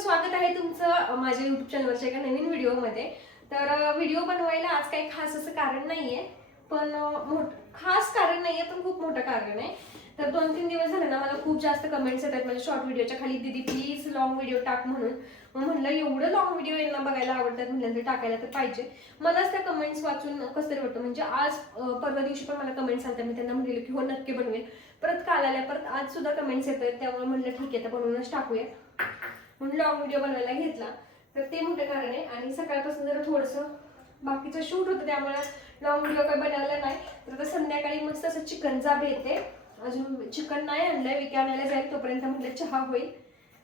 स्वागत आहे तुमचं माझ्या युट्यूब चॅनलवरच्या एका नवीन व्हिडिओमध्ये. तर व्हिडिओ बनवायला आज काही खास असं कारण नाहीये पण मोठ खास कारण नाहीये पण खूप मोठं कारण आहे. तर दोन तीन दिवस झाले ना मला खूप जास्त कमेंट्स येतात म्हणजे शॉर्ट व्हिडिओच्या खाली दीदी प्लीज लॉंग व्हिडिओ टाक म्हणून. मग म्हणलं एवढं लॉंग व्हिडिओ यांना बघायला आवडतात म्हणलं तर टाकायला तर पाहिजे. मलाच त्या कमेंट्स वाचून कसं तरी वाटतं. म्हणजे आज परवा दिवशी पण मला कमेंट्स आल्या मी त्यांना म्हणलेलं की हो नक्की बनवेल परत काल आल्या परत आज सुद्धा कमेंट्स येत आहेत. त्यामुळे म्हणलं ठीक आहे तर बनवूनच टाकूया. म्हणून लॉंग व्हिडिओ बनवायला घेतला. तर ते मोठं कारण आहे. आणि सकाळपासून जरा थोडंसं बाकीचं शूट होतं त्यामुळे लॉंग व्हिडिओ काही बनवला नाही. तर आता संध्याकाळी मस्त असं चिकन जाब येते. अजून चिकन नाही आणलंय विके आणायला जाईल तोपर्यंत म्हटलं चहा होईल.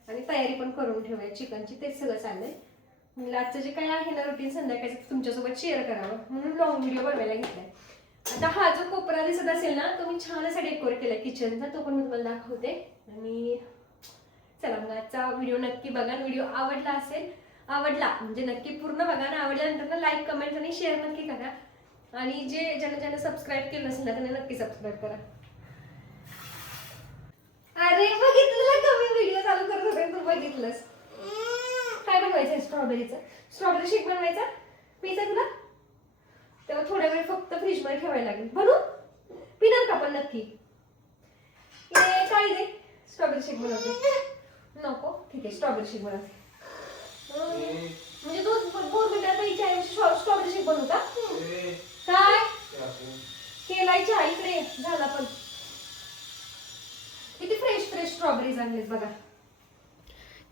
आणि तयारी पण करून ठेवूया चिकनची तेच सगळं चाललंय. म्हणलं आजचं जे काय आहे ना रुटीन संध्याकाळचं तुमच्यासोबत शेअर करावं. म्हणून लॉंग व्हिडिओ बनवायला घेतलाय. आता हा जो कोपरा दिसत असेल ना तो मी छान असा डेकोर केला किचनचा तो पण मी तुम्हाला दाखवते. आणि चला मग आजचा व्हिडिओ नक्की बघा. व्हिडिओ आवडला असेल आवडला म्हणजे नक्की पूर्ण बघा. ना आवडल्यानंतर ना लाईक कमेंट आणि शेअर नक्की करा. आणि जे ज्यांना ज्यांना सबस्क्राईब केलं नसेल ना त्यांना नक्की सबस्क्राईब करा. अरे बघितलं का मी? व्हिडिओ चालू करत होते तू बघितलंस. काय बनवायचं स्ट्रॉबेरीचं स्ट्रॉबेरी शेक बनवायचा? पिझ्झा तुला? तेव्हा थोड्या वेळ फक्त फ्रीजमध्ये ठेवायला लागेल. बनू पिणार का पण नक्की? ए, काय दे स्ट्रॉबेरी शेक बनवते. नको. ठीक आहे स्ट्रॉबेरी शेक बनवते. म्हणजे दोन दोन मिनिटात इच्छा स्ट्रॉबेरी शेक बनवू का? काय? केलाय चहा इकडे. झाला पण. किती फ्रेश फ्रेश स्ट्रॉबेरीज आणलेत बघा.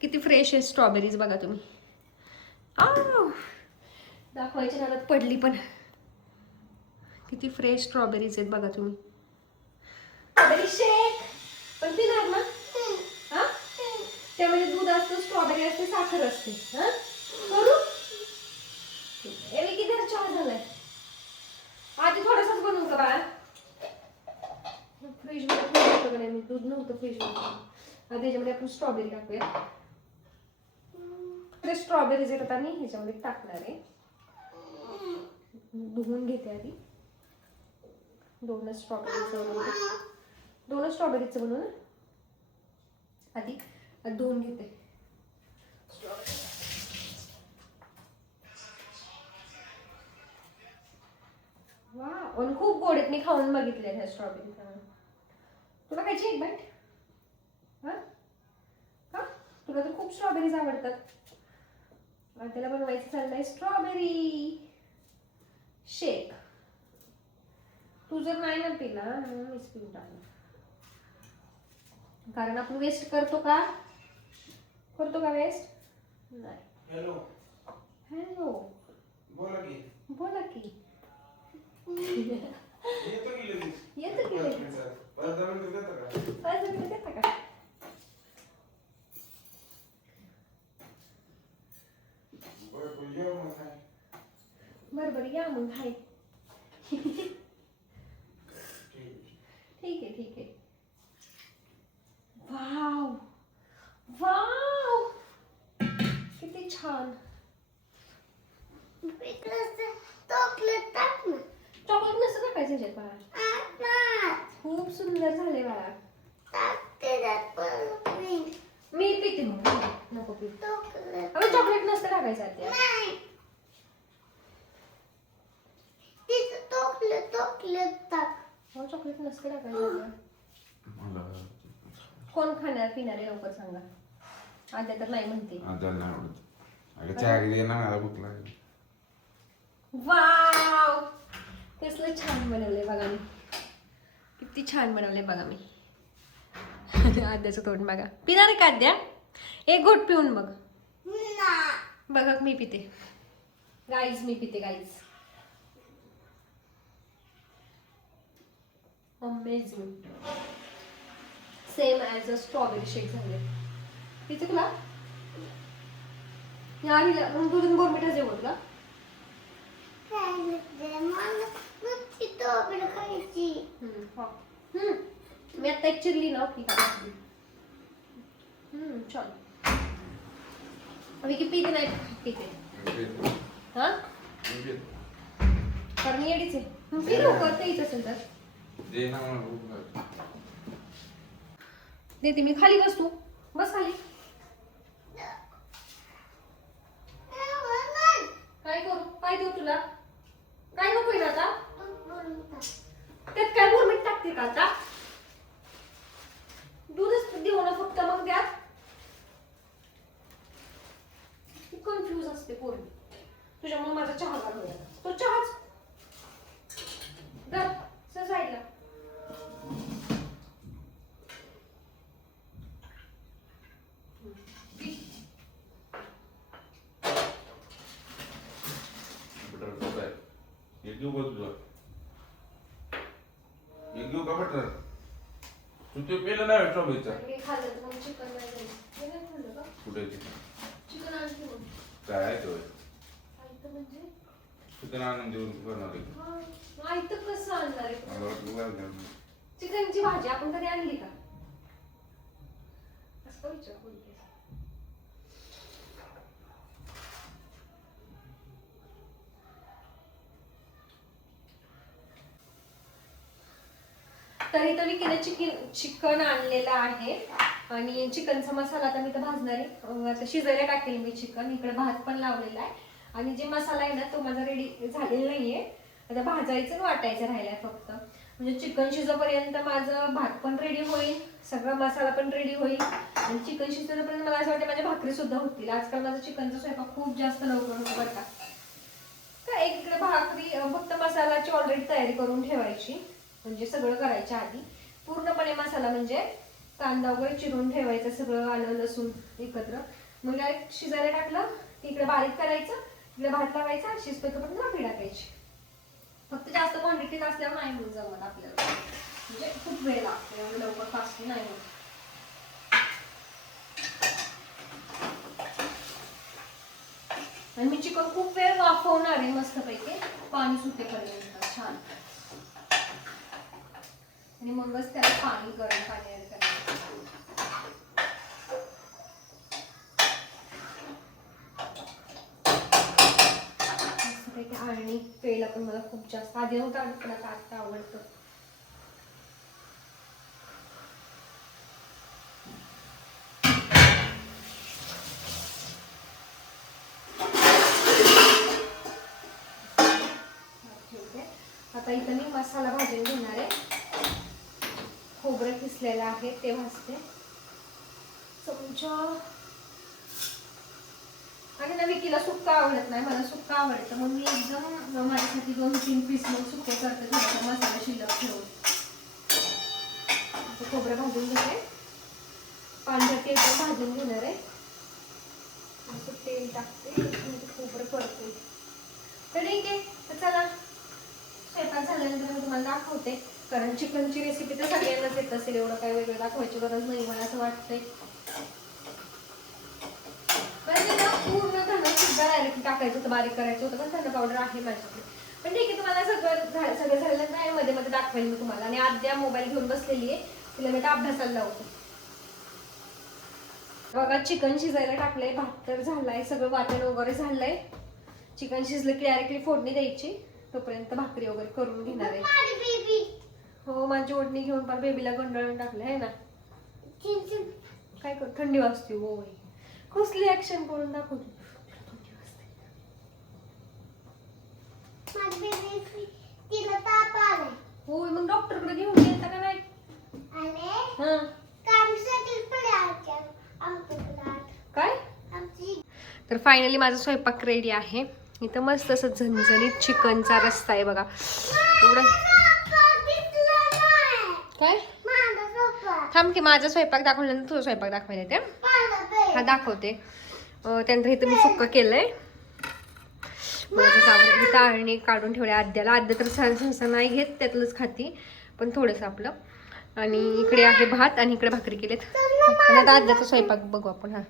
किती फ्रेश आहे स्ट्रॉबेरीज बघा तुम्ही. आव! दाखवायच्या नादात पडली पण. किती फ्रेश स्ट्रॉबेरीज आहेत बघा तुम्ही. स्ट्रॉबेरी शेक पण पिणार ना हा त्यामध्ये दूध असतं स्ट्रॉबेरी असते साखर असते. हा? करू? एवढी किती चहा झालाय? आधी थोडासाच बनवू का बाळा फ्रीजमध्ये होतं मी दूध नव्हतं फ्रीजमध्ये आता त्याच्यामध्ये आपण स्ट्रॉबेरी टाकूया. ते स्ट्रॉबेरीज येतात आणि मी ह्याच्यामध्ये टाकणार आहे. धुवून घेते आधी. दोनच स्ट्रॉबेरीचं बनवून. दोनच स्ट्रॉबेरीचं बनवून आधी. दोन घेते. स्ट्रॉबेरी वा आणि खूप गोड आहेत. मी खाऊन बघितले ह्या स्ट्रॉबेरी तुला खायची एक बाईट हा? हा? तुला तर खूप स्ट्रॉबेरीज आवडतात. आणि त्याला बनवायचं चाललंय स्ट्रॉबेरी शेक तू जर नाही ना पिला मग मीच पिऊन कारण आपण वेस्ट करतो का? करतो का वेस्ट नाही. हॅलो हॅलो बोला की. बोला की. येतो की लगेच. येतो की लगेच. पाच दहा मिनिटं देता का? पाच मिनिटं देता का? बरं बरं येऊ मग काय? बरं बरं या मग हाय ठीक आहे. ठीक आहे ठीक आहे वाव वाव किती छान. चॉकलेट नसतं टाकायचं ह्याच्यात बाळा. खूप सुंदर झाले बाळा. मी पिते मग. नको पी अगं चॉकलेट नसतं टाकायचं आता. हो चॉकलेट नसतं टाकायचं आता. कोण खाणार पिणार आहे लवकर सांगा. आद्या तर नाही म्हणते. अगं चहा घे ना मला भूक लागली. वाव! कसलं छान बनवलंय बघा मी. किती छान बनवलंय बघा मी. आद्याचं तोंड बघा. पिणार आहे का आद्या? एक घोट पिऊन बघ. बघा मी पिते. गाईज मी पिते guys amazing same as a strawberry shake झाले तिथे तुला? या हिला मग दुधून बोरमिठा जेवण का? हा. मी आता एक चिरली ना चल. अभी की पीते नाही पिते हा? कारण येडीच आहे. मग पी लवकर ते येत असेल तर देते मी खाली बस तू. बस खाली. काय देऊ तुला? काय नको येईल आता? त्यात काय बोरमीट टाकते का आता? दूधच देऊ ना फक्त मग त्यात. कन्फ्यूज असते पोरी तुझ्यामुळे माझा चहा घालूया तो चहाच तू पेलं नाही खाल्लं तर मग चिकन नाही जाईल. हे नाही खाल्लं का कुठे ते? चिकन मग काय आहे तो आयतं म्हणजे चिकन आणून देऊन करणार आहे हा, आयतं कसं आणणार आहे मला वाटलं. चिकनची भाजी आपण कधी आणली का असं का विचार बोलतेस? तर इथं केलं चिकन चिकन आणलेलं आहे. आणि चिकनचा मसाला आता मी तर भाजणार आहे. आता शिजायला टाकेल मी चिकन. इकडे भात पण लावलेला आहे. आणि जे मसाला आहे ना तो माझा रेडी झालेला नाहीये. आता भाजायचं वाटायचं राहिलाय फक्त. म्हणजे चिकन शिजोपर्यंत माझं भात पण रेडी होईल. सगळा मसाला पण रेडी होईल. आणि चिकन शिजवपर्यंत मला असं वाटतं माझ्या भाकरी सुद्धा होतील. आजकाल माझा चिकनचा स्वयंपाक खूप जास्त लवकर होतो बरं का एक इकडे भाकरी फक्त मसाल्याची ऑलरेडी तयारी करून ठेवायची. म्हणजे सगळं करायच्या आधी. पूर्णपणे मसाला म्हणजे कांदा वगैरे चिरून ठेवायचं सगळं आलं लसूण एकत्र. मग डायरेक्ट शिजायला टाकलं इकडे बारीक करायचं इकडे भात लावायचा शिजपेपर्यंत भाकरी टाकायची. फक्त जास्त क्वांटिटी असल्यावर नाही होऊन जमत आपल्याला. म्हणजे खूप वेळ लागतो एवढं लवकर फास्ट नाही होत. आणि मी चिकन खूप वेळ वाफवणार आहे मस्तपैकी. पाणी सुटेपर्यंत छान. आणि मगच त्याला पाणी गरम पाणी ॲड करायचं. आणि पेला पण मला खूप जास्त आधी नव्हतं पण आता आत्ता आवडतं. ठीक आहे आता इथं मी मसाला भाजून घेणार आहे. खोबरं किसलेलं आहे ते भाजते. चमचा. आणि ना विकीला सुक्का आवडत नाही मला सुक्का आवडतं. मग मी एकदम माझ्यासाठी दोन तीन पीस मग सुक्के करते थोडासा मसाला शिल्लक ठेवून. आता खोबरं भाजून घेते. पांढरं तेल पण भाजून घेणार आहे. असं तेल टाकते म्हणजे खोबरं पडते तर ठीक आहे तर चला. स्वयंपाक झाल्यानंतर मी तुम्हाला दाखवते. कारण चिकनची रेसिपी तर सगळ्यांनाच येत असेल एवढं काय वेगळं दाखवायची गरज नाही मला असं वाटतंय. पूर्ण धन सुद्धा डायरेक्ट टाकायचं होतं बारीक करायचं होतं पण धन पावडर आहे माझ्याकडे. पण ठीक आहे तुम्हाला सगळं झालं सगळं झालेलं नाही मध्ये मध्ये दाखवेल मी तुम्हाला. आणि आद्या मोबाईल घेऊन बसलेली आहे तिला मी अभ्यासाला लावतो. बघा चिकन शिजायला टाकलंय भात तर झालाय सगळं वाटण वगैरे झालंय. चिकन शिजलं की डायरेक्टली फोडणी द्यायची तोपर्यंत भाकरी वगैरे करून घेणार आहे. हो माझी ओढणी घेऊन पण बेबीला गंडाळून टाकलं आहे ना? काय कर थंडी वाजते हो. कसली ऍक्शन करून आलाय. होय मग डॉक्टरकडे घेऊन गेलता का नाही? हा. काय? तर फायनली माझा स्वयंपाक रेडी आहे. इथं मस्त असं झणझणीत चिकनचा रस्ता आहे बघा. एवढा काय? थांब की माझा स्वयंपाक दाखवल्यानंतर तुझा स्वयंपाक दाखवायला येते हं? दाखवते. त्यानंतर इथं मी सुक्क केलंय. इथं आळणी काढून ठेवल्या आद्याला. आद्या तर सहसा सहसा नाही घेत त्यातलंच खाती पण थोडंसं आपलं. आणि इकडे आहे भात आणि इकडे भाकरी केलेत. आणि आता आद्याचा स्वयंपाक बघू आपण हा.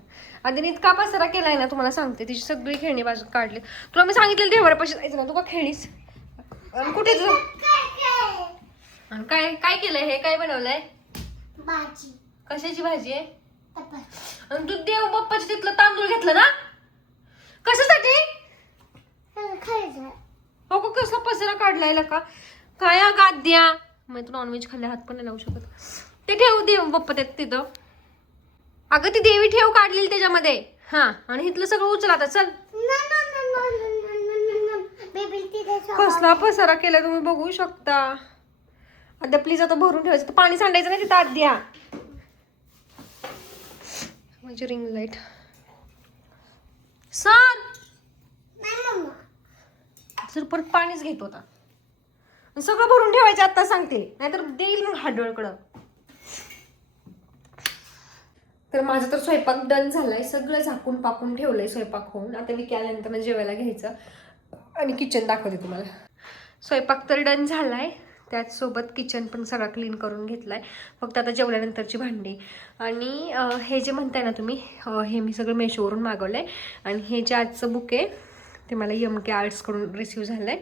आद्याने इतका पसारा केलाय ना तुम्हाला सांगते. तिची सगळी खेळणी बाजू काढली तुला मी सांगितलेलं देवरापाशी जायचं ना तू का खेळीस? कुठे तुझं आणि काय काय केलंय? हे काय बनवलंय? भाजी. कशाची भाजी आहे? आणि तू देव बाप्पाच्या तिथलं तांदूळ घेतलं ना? कशासाठी? खायचं. हो का कसला पसरा काढलाय का? काय हा गाद्या मग तू नॉनव्हेज खाल्ल्या हात पण नाही लावू शकत. ते ठेव देव बाप्पा त्यात तिथं. अगं ती देवी ठेव काढलेली त्याच्यामध्ये. हा आणि इथलं सगळं उचल आता चल. कसला पसारा केला तुम्ही बघू शकता. आता प्लीज आता भरून ठेवायचं. तर पाणी सांडायचं नाही तिथं आद्या माझी रिंग लाइट सर! सर परत पाणीच घेत होता. सगळं भरून ठेवायचं आता सांगते. नाहीतर देईल मग हाडोळकडं. तर माझा तर स्वयंपाक डन झालाय. सगळं झाकून पाकून ठेवलंय स्वयंपाक होऊन. आता मी केल्यानंतर जेवायला घ्यायचं. आणि किचन दाखवते तुम्हाला. स्वयंपाक तर डन झालाय. त्याचसोबत किचन पण सगळा क्लीन करून घेतला आहे फक्त आता जेवल्यानंतरची भांडी. आणि हे जे म्हणताय ना तुम्ही हे मी सगळं मेशोवरून मागवलं आहे आणि हे जे आजचं बुक आहे ते मला यम के आर्ट्सकडून रिसीव झालं आहे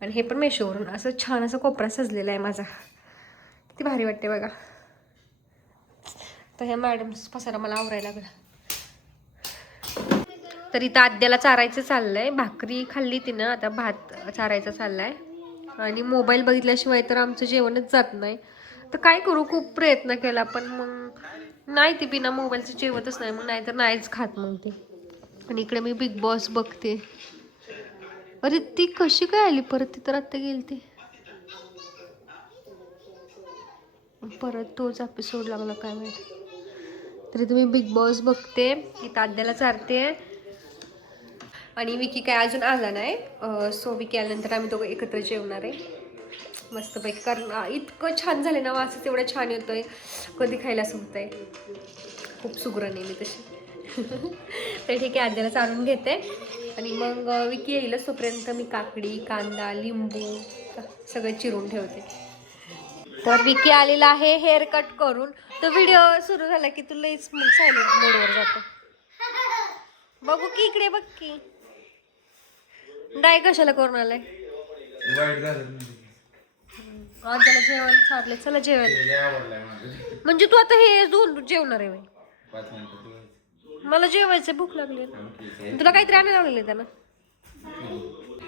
आणि हे पण मेशोवरून. असं छान असं कोपरा सजलेला आहे माझा. किती भारी वाटते बघा. तर ह्या मॅडम पसारा मला आवरायला लागला. तर इथं आद्याला चारायचं चाललंय. भाकरी खाल्ली तिनं. आता भात चारायचा चाललाय. आणि मोबाईल बघितल्याशिवाय तर आमचं जेवणच जात नाही. तर काय करू? खूप प्रयत्न केला पण मग नाही ती बिना मोबाईलचं जेवतच नाही. मग नाहीतर नाहीच खात मग ते. आणि इकडे मी बिग बॉस बघते. अरे ती कशी काय आली? परत ती तर आत्ता गेली ती. परत तोच एपिसोड लागला काय माहिती. तरी तुम्ही बिग बॉस बघते. इथं आद्याला चारते. आणि विकी काय अजून आला नाही. सो विकी आल्यानंतर आम्ही दोघं एकत्र जेवणार आहे. मस्तपैकी कारण इतकं छान झालं ना वासच एवढं छान येतोय. कधी खायला असं आहे खूप सुगरण आहे मी तशी. तर ठीक आहे आद्याला चालून घेते. आणि मग विकी येईलच तोपर्यंत मी काकडी कांदा लिंबू सगळं चिरून ठेवते. तर विकी आलेला आहे हेअर कट करून. तो व्हिडिओ सुरू झाला की तू सायलेंट मोडवर जातो. बघू की इकडे बघ की. डाय कशाला करून आलाय? वाईट झालं नाही. आज त्याला जेवण चाललंय चला जेवण ते लय आवडलंय मला. म्हणजे तू आता हे दोन जेवणार आहे बाई. पाच मिनिटं तू मला जेवायचं भूक लागली तुला काहीतरी आणायला लावलेलं त्यानं?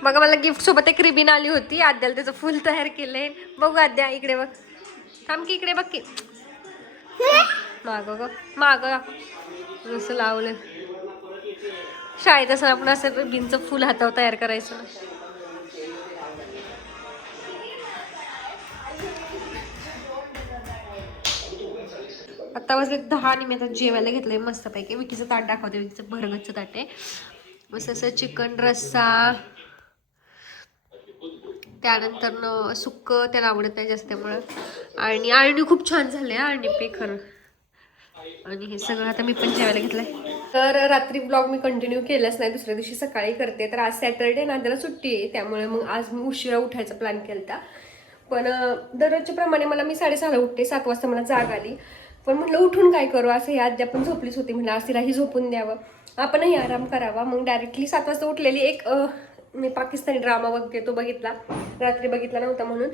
बघा मला गिफ्ट सोबत एक रिबिन आली होती. आद्याला त्याचं फुल तयार केलंय. बघू आद्या इकडे बघ. थांब की इकडे बघ की. माग ग माग. जसं लावलं शाळेत असं आपण असं रिबिनचं फुल हातावर तयार करायचं. आता वाजले दहा आणि मी आता जेवायला घेतलंय मस्तपैकी. विकीचं ताट दाखवते विकीचं भरगतचं ताट आहे. मस्त असं चिकन रस्सा त्यानंतर न सुक्क त्याला आवडत नाही जास्त त्यामुळं. आणि आळणी खूप छान झाले आळणी पे खरं. आणि हे सगळं आता मी पण जेवायला घेतलंय. तर रात्री ब्लॉग मी कंटिन्यू केलाच नाही. दुसऱ्या दिवशी सकाळी करते. तर आज सॅटरडे ना त्याला सुट्टी आहे. त्यामुळे मग आज मी उशिरा उठायचा प्लॅन केला पण दररोजच्याप्रमाणे दररोजच्या प्रमाणे मला मी साडेसहाला उठते. सात वाजता मला जाग आली. पण म्हटलं उठून काय करू? असं ही आद्या आपण झोपलीच होती. म्हटलं आज तिलाही झोपून द्यावं. आपणही आराम करावा. मग डायरेक्टली सात वाजता उठलेली एक मी पाकिस्तानी ड्रामा बघते. तो बघितला. रात्री बघितला नव्हता म्हणून.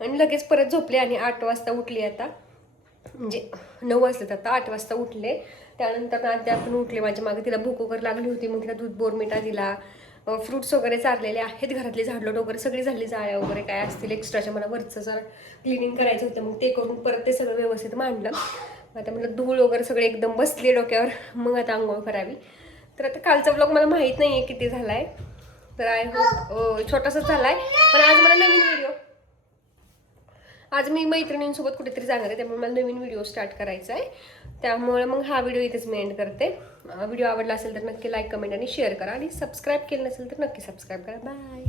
आणि लगेच परत झोपले आणि आठ वाजता उठली आता. म्हणजे नऊ वाजले आता. आठ वाजता उठले. त्यानंतर आद्या पण उठले माझ्या मागे तिला भूक वगैरे लागली होती मग तिला दूध बोरमिटा दिला. फ्रुट्स वगैरे चारलेले आहेत घरातले झाडलोट वगैरे सगळी झाली जाळ्या वगैरे काय असतील एक्स्ट्राच्या मला वरचं जर क्लिनिंग करायचं होतं मग ते करून परत ते सगळं व्यवस्थित मांडलं. आता म्हटलं धूळ वगैरे सगळे एकदम बसले डोक्यावर मग आता आंघोळ करावी. तर आता कालचा ब्लॉग मला माहीत नाही आहे किती झाला आहे तर आय होप छोटासाच झाला आहे पण आज मला नवीन व्हिडिओ आज मी मैत्रिणींसोबत कुठेतरी जाणार आहे त्यामुळे मला नवीन व्हिडिओ स्टार्ट करायचा आहे त्यामुळे मग हा व्हिडिओ इथेच मी एंड करते. व्हिडिओ आवडला असेल तर नक्की लाईक कमेंट आणि शेअर करा. आणि सबस्क्राईब केलं नसेल तर नक्की सबस्क्राईब करा. बाय